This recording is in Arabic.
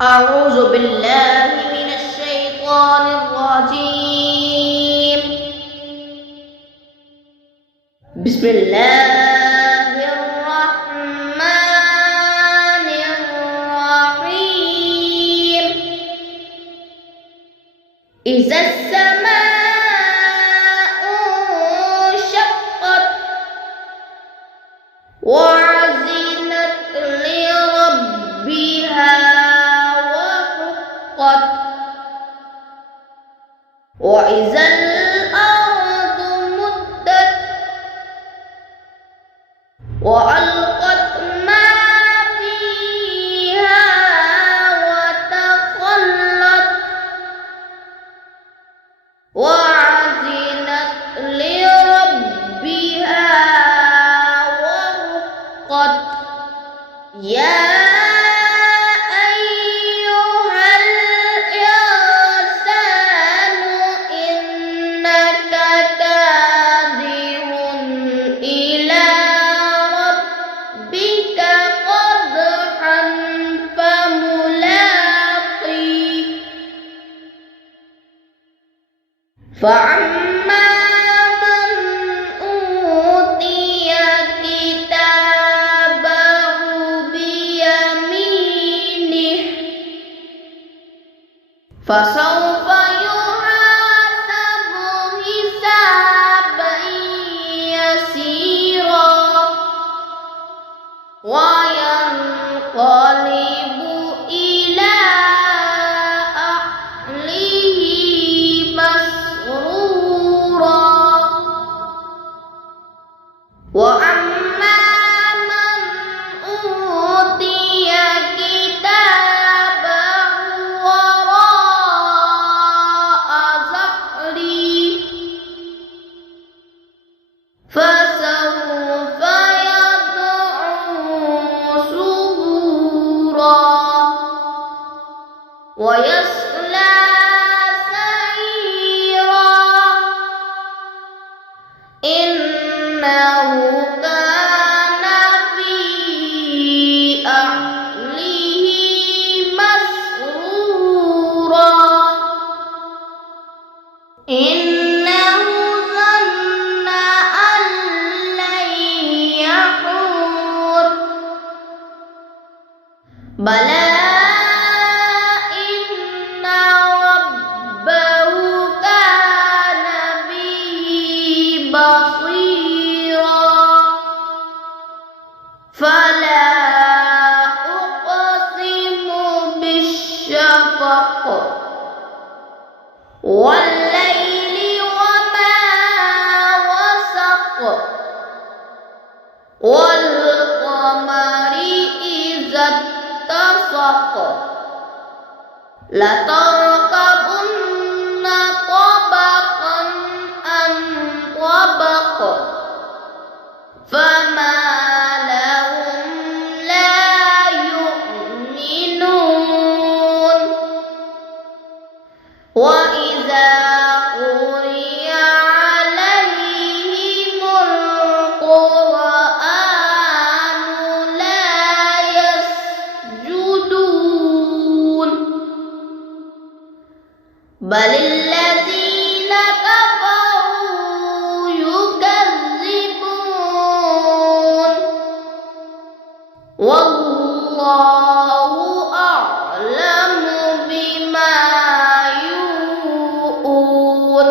أعوذ بالله من الشيطان الرجيم. بسم الله الرحمن الرحيم. إذا السماء انشقت وأذنت لربها وإذا الأرض مدت وألقت ما فيها وتخلت وأذنت لربها وحقت. يا فأما من أوتي كتابه بيمينه فسوف يحاسب حسابا يسيرا وينقلب إلى أهله مسرورا. وأما من أوتي كتابه وراء ظهره فسوف يدعو ثبورا ويصلى سعيرا إنه كان في أهله مسرورا إنه ظن أن لن يحور بلى إن ربه كان به بصيرا. فلا أقسم بالشفق والليل وما وسق والقمر إذا اتسق لتركبن طبقا عن طبق فما لهم لا يؤمنون وإذا قرئ عليهم القرآن لا يسجدون بل الذين كفروا يكذبون والله أعلم بما يوعون.